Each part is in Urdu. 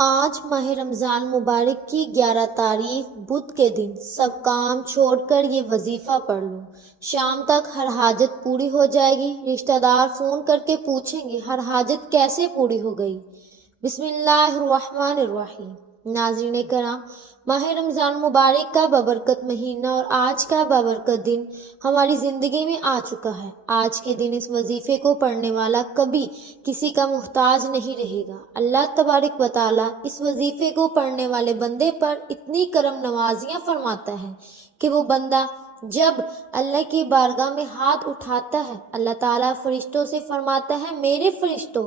آج ماہ رمضان مبارک کی 11 تاریخ بدھ کے دن سب کام چھوڑ کر یہ وظیفہ پڑھ لو۔ شام تک ہر حاجت پوری ہو جائے گی۔ رشتہ دار فون کر کے پوچھیں گے ہر حاجت کیسے پوری ہو گئی۔ بسم اللہ الرحمن الرحیم۔ ناظرین کرام، ماہ رمضان مبارک کا بابرکت مہینہ اور آج کا بابرکت دن ہماری زندگی میں آ چکا ہے۔ آج کے دن اس وظیفے کو پڑھنے والا کبھی کسی کا محتاج نہیں رہے گا۔ اللہ تبارک و تعالیٰ اس وظیفے کو پڑھنے والے بندے پر اتنی کرم نوازیاں فرماتا ہے کہ وہ بندہ جب اللہ کی بارگاہ میں ہاتھ اٹھاتا ہے، اللہ تعالیٰ فرشتوں سے فرماتا ہے، میرے فرشتوں،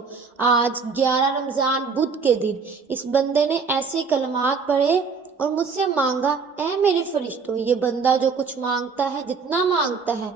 آج 11 رمضان بدھ کے دن اس بندے نے ایسے کلمات پڑھے اور مجھ سے مانگا، اے میرے فرشتوں، یہ بندہ جو کچھ مانگتا ہے، جتنا مانگتا ہے،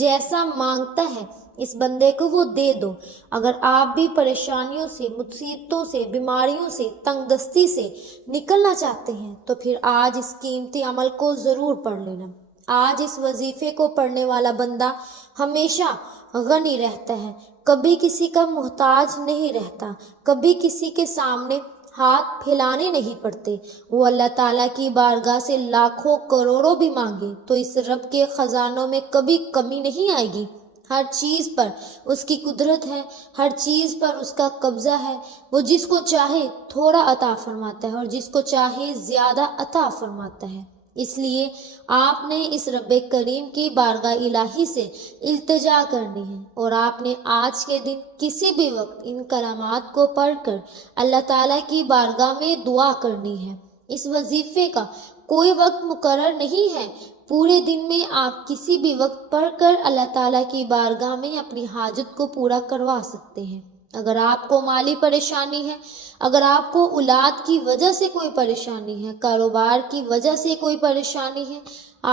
جیسا مانگتا ہے، اس بندے کو وہ دے دو۔ اگر آپ بھی پریشانیوں سے، مصیبتوں سے، بیماریوں سے، تنگ دستی سے نکلنا چاہتے ہیں تو پھر آج اس قیمتی عمل کو ضرور پڑھ لینا۔ آج اس وظیفے کو پڑھنے والا بندہ ہمیشہ غنی رہتا ہے، کبھی کسی کا محتاج نہیں رہتا، کبھی کسی کے سامنے ہاتھ پھیلانے نہیں پڑتے۔ وہ اللہ تعالیٰ کی بارگاہ سے لاکھوں کروڑوں بھی مانگے تو اس رب کے خزانوں میں کبھی کمی نہیں آئے گی۔ ہر چیز پر اس کی قدرت ہے، ہر چیز پر اس کا قبضہ ہے۔ وہ جس کو چاہے تھوڑا عطا فرماتا ہے اور جس کو چاہے زیادہ عطا فرماتا ہے۔ اس لیے آپ نے اس رب کریم کی بارگاہ الہی سے التجا کرنی ہے اور آپ نے آج کے دن کسی بھی وقت ان کلمات کو پڑھ کر اللہ تعالیٰ کی بارگاہ میں دعا کرنی ہے۔ اس وظیفے کا کوئی وقت مقرر نہیں ہے، پورے دن میں آپ کسی بھی وقت پڑھ کر اللہ تعالیٰ کی بارگاہ میں اپنی حاجت کو پورا کروا سکتے ہیں۔ اگر آپ کو مالی پریشانی ہے، اگر آپ کو اولاد کی وجہ سے کوئی پریشانی ہے، کاروبار کی وجہ سے کوئی پریشانی ہے،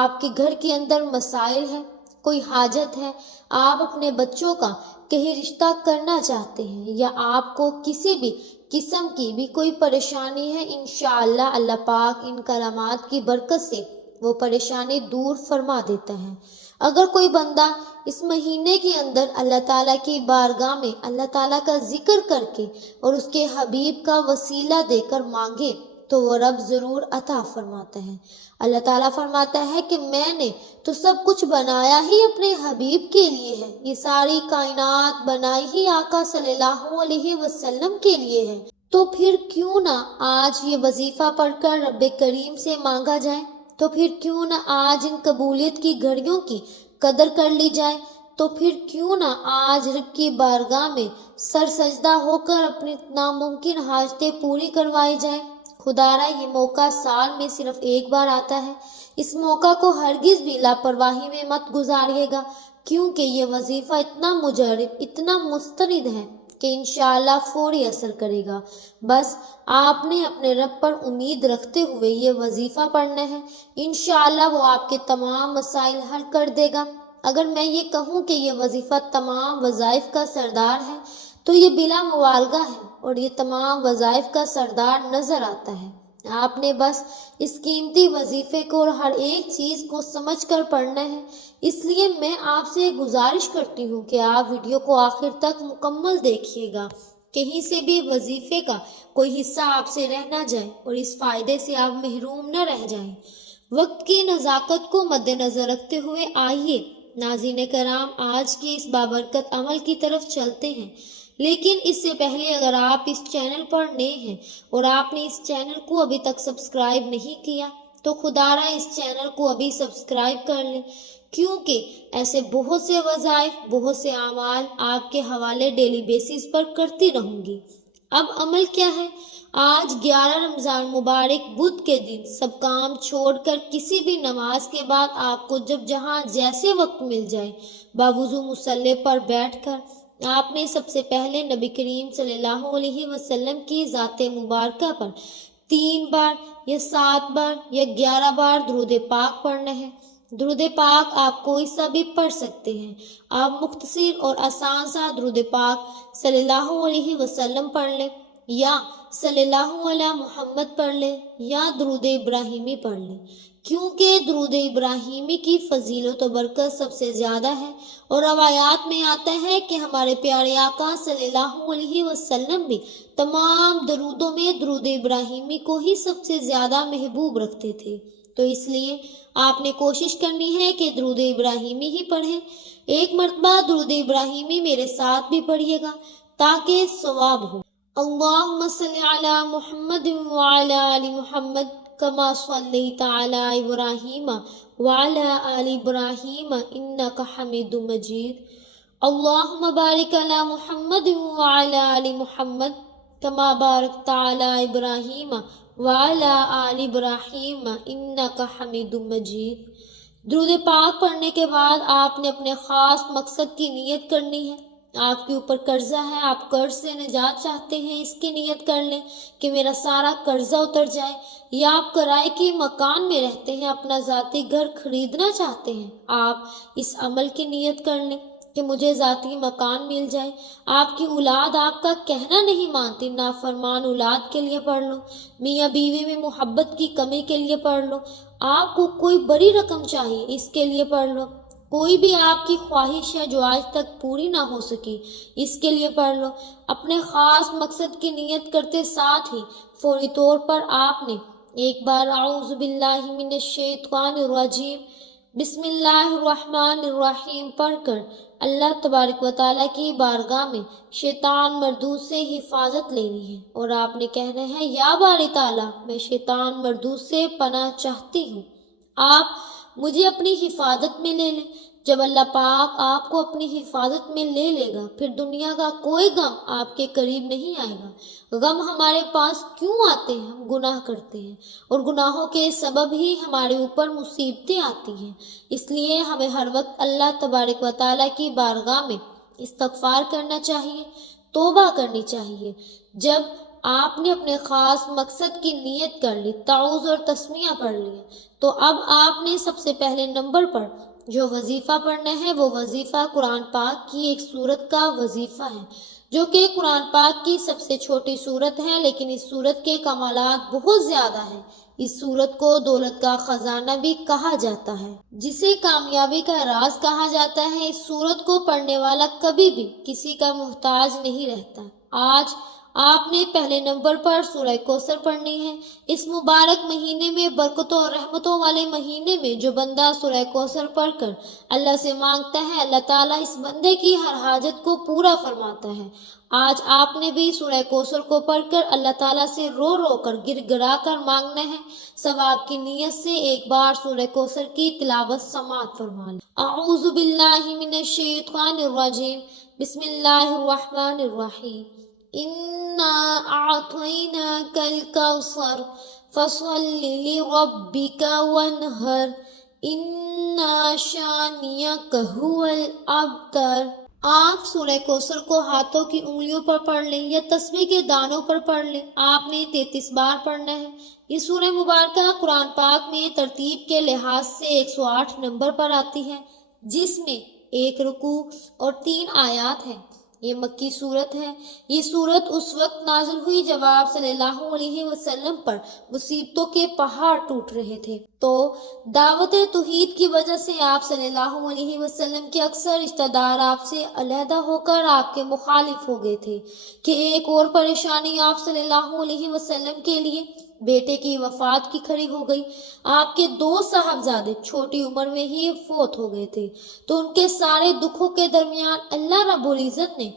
آپ کے گھر کے اندر مسائل ہیں، کوئی حاجت ہے، آپ اپنے بچوں کا کہیں رشتہ کرنا چاہتے ہیں یا آپ کو کسی بھی قسم کی بھی کوئی پریشانی ہے، انشاءاللہ اللہ پاک ان کلمات کی برکت سے وہ پریشانی دور فرما دیتا ہے۔ اگر کوئی بندہ اس مہینے کے اندر اللہ تعالیٰ کی بارگاہ میں اللہ تعالیٰ کا ذکر کر کے اور اس کے حبیب کا وسیلہ دے کر مانگے تو وہ رب ضرور عطا فرماتا ہے۔ اللہ تعالیٰ فرماتا ہے کہ میں نے تو سب کچھ بنایا ہی اپنے حبیب کے لیے ہے، یہ ساری کائنات بنائی ہی آقا صلی اللہ علیہ وسلم کے لیے ہے، تو پھر کیوں نہ آج یہ وظیفہ پڑھ کر رب کریم سے مانگا جائے، تو پھر کیوں نہ آج ان قبولیت کی گھڑیوں کی قدر کر لی جائے، تو پھر کیوں نہ آج رب کی بارگاہ میں سر سجدہ ہو کر اپنی ناممکن حاجتیں پوری کروائی جائیں۔ خدارا یہ موقع سال میں صرف ایک بار آتا ہے، اس موقع کو ہرگز بھی لاپرواہی میں مت گزاریے گا، کیونکہ یہ وظیفہ اتنا مجرب، اتنا مستند ہے کہ انشاءاللہ فوری اثر کرے گا۔ بس آپ نے اپنے رب پر امید رکھتے ہوئے یہ وظیفہ پڑھنا ہے، انشاءاللہ وہ آپ کے تمام مسائل حل کر دے گا۔ اگر میں یہ کہوں کہ یہ وظیفہ تمام وظائف کا سردار ہے تو یہ بلا مبالغہ ہے اور یہ تمام وظائف کا سردار نظر آتا ہے۔ آپ نے بس اس قیمتی وظیفے کو اور ہر ایک چیز کو سمجھ کر پڑھنا ہے۔ اس لیے میں آپ سے گزارش کرتی ہوں کہ آپ ویڈیو کو آخر تک مکمل دیکھیے گا، کہیں سے بھی وظیفے کا کوئی حصہ آپ سے رہ نہ جائے اور اس فائدے سے آپ محروم نہ رہ جائیں۔ وقت کی نزاکت کو مد نظر رکھتے ہوئے آئیے ناظرین کرام آج کے اس بابرکت عمل کی طرف چلتے ہیں، لیکن اس سے پہلے اگر آپ اس چینل پر نئے ہیں اور آپ نے اس چینل کو ابھی تک سبسکرائب نہیں کیا تو خدارا اس چینل کو ابھی سبسکرائب کر لیں، کیونکہ ایسے بہت سے وظائف، بہت سے اعمال آپ کے حوالے ڈیلی بیسس پر کرتی رہوں گی۔ اب عمل کیا ہے؟ آج 11 رمضان مبارک بدھ کے دن سب کام چھوڑ کر کسی بھی نماز کے بعد آپ کو جب جہاں جیسے وقت مل جائے باوضو مصلی پر بیٹھ کر آپ نے سب سے پہلے نبی کریم صلی اللہ علیہ وسلم کی ذات مبارکہ پر 3 بار یا 7 بار یا 11 بار درود پاک پڑھنا ہے۔ درود پاک آپ کوئی سا بھی پڑھ سکتے ہیں، آپ مختصر اور آسان سا درود پاک صلی اللہ علیہ وسلم پڑھ لیں یا صلی اللہ علیہ محمد پڑھ لے یا درود ابراہیمی پڑھ لے، کیونکہ درود ابراہیمی کی فضیلت و برکت سب سے زیادہ ہے، اور روایات میں آتا ہے کہ ہمارے پیارے آقا صلی اللہ علیہ وسلم بھی تمام درودوں میں درود ابراہیمی کو ہی سب سے زیادہ محبوب رکھتے تھے، تو اس لیے آپ نے کوشش کرنی ہے کہ درود ابراہیمی ہی پڑھیں۔ ایک مرتبہ درود ابراہیمی میرے ساتھ بھی پڑھیے گا تاکہ ثواب ہو۔ اللہم صلی علی محمد وعلی آل محمد کما صلیت علی ابراہیم وعلی آل ابراہیم انک حمید مجید۔ اللہم بارک علی محمد وعلی آل محمد کما بارکت علی ابراہیم وعلی آل ابراہیم انک حمید مجید۔ درود پاک پڑھنے کے بعد آپ نے اپنے خاص مقصد کی نیت کرنی ہے۔ آپ کے اوپر قرضہ ہے، آپ قرض سے نجات چاہتے ہیں، اس کی نیت کر لیں کہ میرا سارا قرضہ اتر جائے، یا آپ کرائے کے مکان میں رہتے ہیں، اپنا ذاتی گھر خریدنا چاہتے ہیں، آپ اس عمل کی نیت کر لیں کہ مجھے ذاتی مکان مل جائے۔ آپ کی اولاد آپ کا کہنا نہیں مانتی، نافرمان اولاد کے لیے پڑھ لو، میاں بیوی میں محبت کی کمی کے لیے پڑھ لو، آپ کو کوئی بڑی رقم چاہیے اس کے لیے پڑھ لو، کوئی بھی آپ کی خواہش ہے جو آج تک پوری نہ ہو سکی اس کے لیے پڑھ لو۔ اپنے خاص مقصد کی نیت کرتے ساتھ ہی فوری طور پر آپ نے ایک بار اعوذ باللہ من الشیطان الرجیم بسم اللہ الرحمن الرحیم پڑھ کر اللہ تبارک و تعالیٰ کی بارگاہ میں شیطان مردود سے حفاظت لینی ہے، اور آپ نے کہنا ہے یا باری تعالیٰ میں شیطان مردود سے پناہ چاہتی ہوں، آپ مجھے اپنی حفاظت میں لے لیں۔ جب اللہ پاک آپ کو اپنی حفاظت میں لے لے گا پھر دنیا کا کوئی غم آپ کے قریب نہیں آئے گا۔ غم ہمارے پاس کیوں آتے ہیں؟ ہم گناہ کرتے ہیں، اور گناہوں کے سبب ہی ہمارے اوپر مصیبتیں آتی ہیں، اس لیے ہمیں ہر وقت اللہ تبارک و تعالیٰ کی بارگاہ میں استغفار کرنا چاہیے، توبہ کرنی چاہیے۔ جب آپ نے اپنے خاص مقصد کی نیت کر لی، تعوذ اور تسمیہ پڑھ لیا، تو اب آپ نے سب سے پہلے نمبر پر جو وظیفہ پڑھنا ہے وہ وظیفہ قرآن پاک کی ایک سورت کا وظیفہ ہے، جو کہ قرآن پاک کی سب سے چھوٹی سورت ہے، لیکن اس سورت کے کمالات بہت زیادہ ہیں۔ اس سورت کو دولت کا خزانہ بھی کہا جاتا ہے، جسے کامیابی کا راز کہا جاتا ہے۔ اس سورت کو پڑھنے والا کبھی بھی کسی کا محتاج نہیں رہتا۔ آج آپ نے پہلے نمبر پر سورہ کوثر پڑھنی ہے۔ اس مبارک مہینے میں، برکتوں اور رحمتوں والے مہینے میں، جو بندہ سورہ کوثر پڑھ کر اللہ سے مانگتا ہے، اللہ تعالیٰ اس بندے کی ہر حاجت کو پورا فرماتا ہے۔ آج آپ نے بھی سورہ کوثر کو پڑھ کر اللہ تعالیٰ سے رو رو کر گر گرا کر مانگنا ہے۔ ثواب کی نیت سے ایک بار سورہ کوثر کی تلاوت سماعت فرما لیں۔ اعوذ باللہ من الشیطان الرجیم بسم اللہ الرحمن الرحیم اِنَّا أَعْطَيْنَاكَ الْكَوْثَرَ فَصَلِّ لِرَبِّكَ وَانْحَرْ إِنَّ شَانِئَكَ هُوَ الْأَبْتَرُ۔ آپ سورہ کوثر کو ہاتھوں کی انگلیوں پر پڑھ لیں یا تسبیح کے دانوں پر پڑھ لیں۔ آپ نے 33 بار پڑھنا ہے۔ یہ سورہ مبارکہ قرآن پاک میں ترتیب کے لحاظ سے 108 نمبر پر آتی ہے، جس میں 1 رکوع اور 3 آیات ہیں۔ یہ مکی صورت ہے۔ یہ صورت اس وقت نازل ہوئی جب آپ صلی اللہ علیہ وسلم پر مصیبتوں کے پہاڑ ٹوٹ رہے تھے، تو دعوت توحید کی وجہ سے آپ صلی اللہ علیہ وسلم کے اکثر رشتہ دار آپ سے علیحدہ ہو کر آپ کے مخالف ہو گئے تھے کہ ایک اور پریشانی آپ صلی اللہ علیہ وسلم کے لیے بیٹے کی وفات کی کھڑی ہو گئی۔ آپ کے 2 صاحبزادے چھوٹی عمر میں ہی فوت ہو گئے تھے، تو ان کے سارے دکھوں کے درمیان اللہ رب العزت نے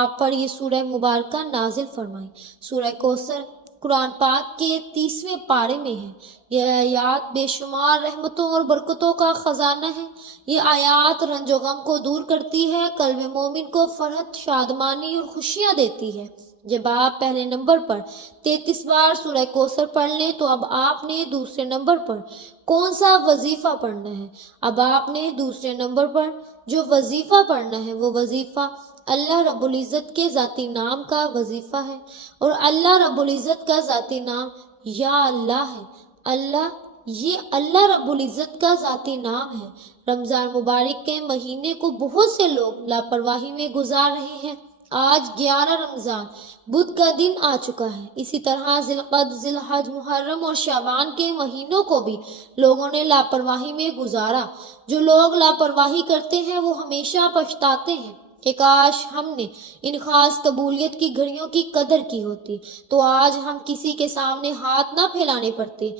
آپ پر یہ سورہ مبارکہ نازل فرمائی۔ سورہ کوثر قرآن پاک کے 30ویں پارے میں ہے۔ یہ آیات بے شمار رحمتوں اور برکتوں کا خزانہ ہے۔ یہ آیات رنج و غم کو دور کرتی ہے، قلب مومن کو فرحت، شادمانی اور خوشیاں دیتی ہے۔ جب آپ پہلے نمبر پر 33 بار سورہ کوثر پڑھ لیں تو اب آپ نے دوسرے نمبر پر کون سا وظیفہ پڑھنا ہے؟ اب آپ نے دوسرے نمبر پر جو وظیفہ پڑھنا ہے وہ وظیفہ اللہ رب العزت کے ذاتی نام کا وظیفہ ہے، اور اللہ رب العزت کا ذاتی نام یا اللہ ہے۔ یہ اللہ رب العزت کا ذاتی نام ہے۔ رمضان مبارک کے مہینے کو بہت سے لوگ لاپرواہی میں گزار رہے ہیں۔ آج 11 رمضان بدھ کا دن آ چکا ہے۔ اسی طرح ذوالقعدہ، ذوالحج، محرم اور شعبان کے مہینوں کو بھی لوگوں نے لاپرواہی میں گزارا۔ جو لوگ لاپرواہی کرتے ہیں وہ ہمیشہ پچھتاتے ہیں کہ کاش ہم نے ان خاص قبولیت کی گھڑیوں کی قدر کی ہوتی تو آج ہم کسی کے سامنے ہاتھ نہ پھیلانے پڑتے۔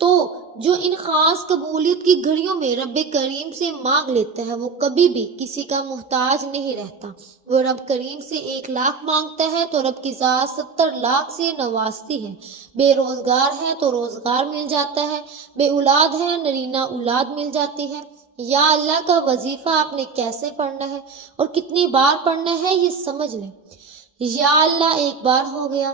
تو جو ان خاص قبولیت کی گھڑیوں میں رب کریم سے مانگ لیتا ہے وہ کبھی بھی کسی کا محتاج نہیں رہتا۔ وہ رب کریم سے 1 لاکھ مانگتا ہے تو رب کی ذات 70 لاکھ سے نوازتی ہے۔ بے روزگار ہے تو روزگار مل جاتا ہے، بے اولاد ہے نرینہ اولاد مل جاتی ہے۔ یا اللہ کا وظیفہ آپ نے کیسے پڑھنا ہے اور کتنی بار پڑھنا ہے یہ سمجھ لیں۔ یا اللہ 1 بار ہو گیا،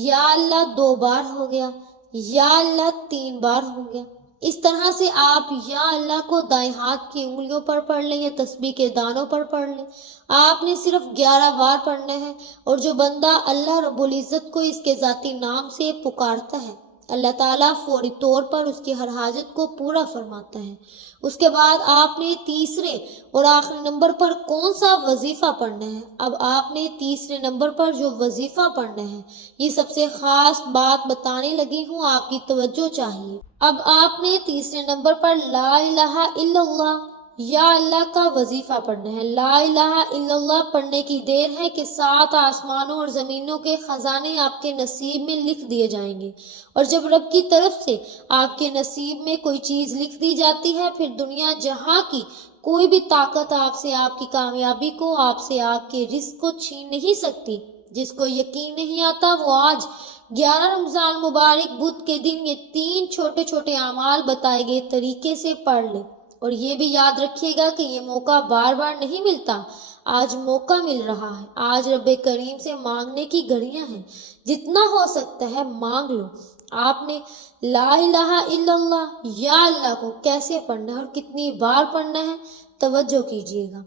یا اللہ 2 بار ہو گیا، یا اللہ 3 بار ہو گیا۔ اس طرح سے آپ یا اللہ کو دائیں ہاتھ کی انگلیوں پر پڑھ لیں یا تسبیح کے دانوں پر پڑھ لیں۔ آپ نے صرف 11 بار پڑھنا ہے، اور جو بندہ اللہ رب العزت کو اس کے ذاتی نام سے پکارتا ہے اللہ تعالیٰ فوری طور پر اس کی ہر حاجت کو پورا فرماتا ہے۔ اس کے بعد آپ نے تیسرے اور آخری نمبر پر کون سا وظیفہ پڑھنا ہے؟ اب آپ نے تیسرے نمبر پر جو وظیفہ پڑھنا ہے یہ سب سے خاص بات بتانے لگی ہوں، آپ کی توجہ چاہیے۔ اب آپ نے تیسرے نمبر پر لا الہ الا اللہ یا اللہ کا وظیفہ پڑھنا ہے۔ لا الہ الا اللہ پڑھنے کی دیر ہے کہ 7 آسمانوں اور زمینوں کے خزانے آپ کے نصیب میں لکھ دیے جائیں گے، اور جب رب کی طرف سے آپ کے نصیب میں کوئی چیز لکھ دی جاتی ہے پھر دنیا جہاں کی کوئی بھی طاقت آپ سے آپ کی کامیابی کو، آپ سے آپ کے رزق کو چھین نہیں سکتی۔ جس کو یقین نہیں آتا وہ آج 11 رمضان مبارک بدھ کے دن یہ 3 چھوٹے چھوٹے اعمال بتائے گئے طریقے سے پڑھ لے، اور یہ بھی یاد رکھیے گا کہ یہ موقع بار بار نہیں ملتا، آج موقع مل رہا ہے۔ آج رب کریم سے مانگنے کی گھڑیاں ہیں، جتنا ہو سکتا ہے مانگ لو۔ آپ نے لا الہ الا اللہ یا اللہ کو کیسے پڑھنا ہے اور کتنی بار پڑھنا ہے توجہ کیجیے گا۔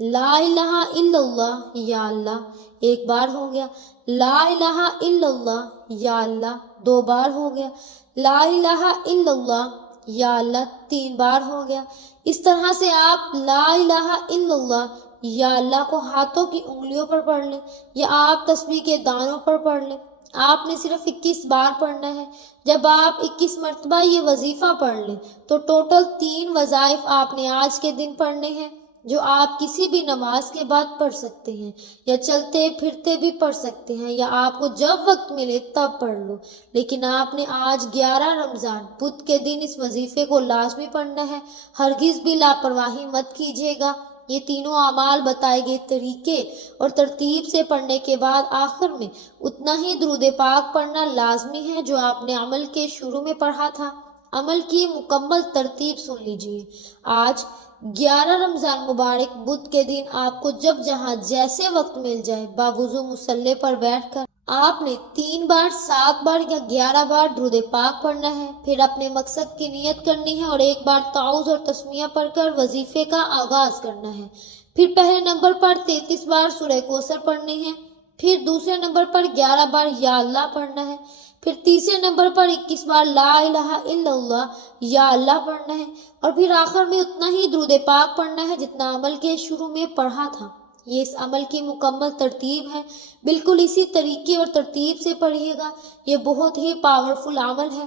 لا الہ الا اللہ یا اللہ 1 بار ہو گیا، لا الہ الا اللہ یا اللہ 2 بار ہو گیا، لا الہ الا اللہ یا اللہ 3 بار ہو گیا۔ اس طرح سے آپ لا الہ الا اللہ یا اللہ کو ہاتھوں کی انگلیوں پر پڑھ لیں یا آپ تسبیح کے دانوں پر پڑھ لیں۔ آپ نے صرف 21 بار پڑھنا ہے۔ جب آپ 21 مرتبہ یہ وظیفہ پڑھ لیں تو ٹوٹل 3 وظائف آپ نے آج کے دن پڑھنے ہیں، جو آپ کسی بھی نماز کے بعد پڑھ سکتے ہیں یا چلتے پھرتے بھی پڑھ سکتے ہیں، یا آپ کو جب وقت ملے تب پڑھ لو، لیکن آپ نے آج 11 رمضان بدھ کے دن اس وظیفے کو لازمی پڑھنا ہے۔ ہرگز بھی لاپرواہی مت کیجیے گا۔ یہ تینوں اعمال بتائے گئے طریقے اور ترتیب سے پڑھنے کے بعد آخر میں اتنا ہی درود پاک پڑھنا لازمی ہے جو آپ نے عمل کے شروع میں پڑھا تھا۔ عمل کی مکمل ترتیب سن لیجیے۔ آج 11 رمضان مبارک بدھ کے دن آپ کو جب جہاں جیسے وقت مل جائے باوضو مصلی پر بیٹھ کر آپ نے 3 بار، 7 بار یا 11 بار درود پاک پڑھنا ہے، پھر اپنے مقصد کی نیت کرنی ہے اور 1 بار تعوذ اور تسمیہ پڑھ کر وظیفے کا آغاز کرنا ہے۔ پھر پہلے نمبر پر 33 بار سورہ کوثر پڑھنی ہے، پھر دوسرے نمبر پر 11 بار یا اللہ پڑھنا ہے، پھر تیسرے نمبر پر 21 بار لا الہ الا اللہ یا اللہ پڑھنا ہے، اور پھر آخر میں اتنا ہی درود پاک پڑھنا ہے جتنا عمل کے شروع میں پڑھا تھا۔ یہ اس عمل کی مکمل ترتیب ہے، بالکل اسی طریقے اور ترتیب سے پڑھیے گا۔ یہ بہت ہی پاورفل عمل ہے۔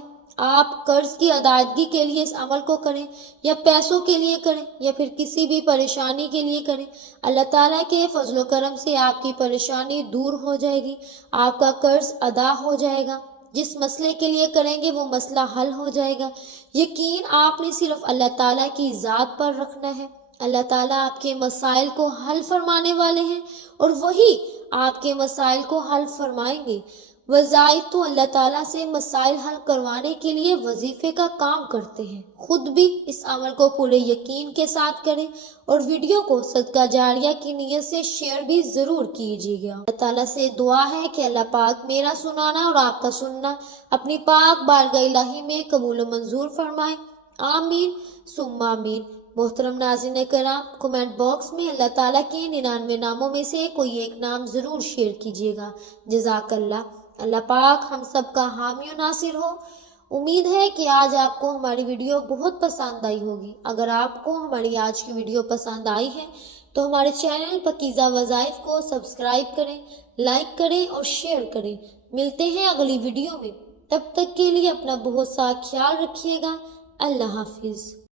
آپ قرض کی ادائیگی کے لیے اس عمل کو کریں یا پیسوں کے لیے کریں یا پھر کسی بھی پریشانی کے لیے کریں، اللہ تعالیٰ کے فضل و کرم سے آپ کی پریشانی دور ہو جائے گی، آپ کا قرض ادا ہو جائے گا۔ جس مسئلے کے لیے کریں گے وہ مسئلہ حل ہو جائے گا۔ یقین آپ نے صرف اللہ تعالیٰ کی ذات پر رکھنا ہے۔ اللہ تعالیٰ آپ کے مسائل کو حل فرمانے والے ہیں اور وہی آپ کے مسائل کو حل فرمائیں گے۔ وظائف تو اللہ تعالیٰ سے مسائل حل کروانے کے لیے وظیفے کا کام کرتے ہیں۔ خود بھی اس عمل کو پورے یقین کے ساتھ کریں اور ویڈیو کو صدقہ جاریہ کی نیت سے شیئر بھی ضرور کیجیے گا۔ اللہ تعالیٰ سے دعا ہے کہ اللہ پاک میرا سنانا اور آپ کا سننا اپنی پاک بارگاہ الہی میں قبول و منظور فرمائے، آمین ثم آمین۔ محترم ناظرین کرام، کمنٹ باکس میں اللہ تعالیٰ کے 99 ناموں میں سے کوئی ایک نام ضرور شیئر کیجیے گا۔ جزاک اللہ۔ اللہ پاک ہم سب کا حامی و ناصر ہو۔ امید ہے کہ آج آپ کو ہماری ویڈیو بہت پسند آئی ہوگی۔ اگر آپ کو ہماری آج کی ویڈیو پسند آئی ہے تو ہمارے چینل پاکیزہ وظائف کو سبسکرائب کریں، لائک کریں اور شیئر کریں۔ ملتے ہیں اگلی ویڈیو میں، تب تک کے لیے اپنا بہت سا خیال رکھیے گا۔ اللہ حافظ۔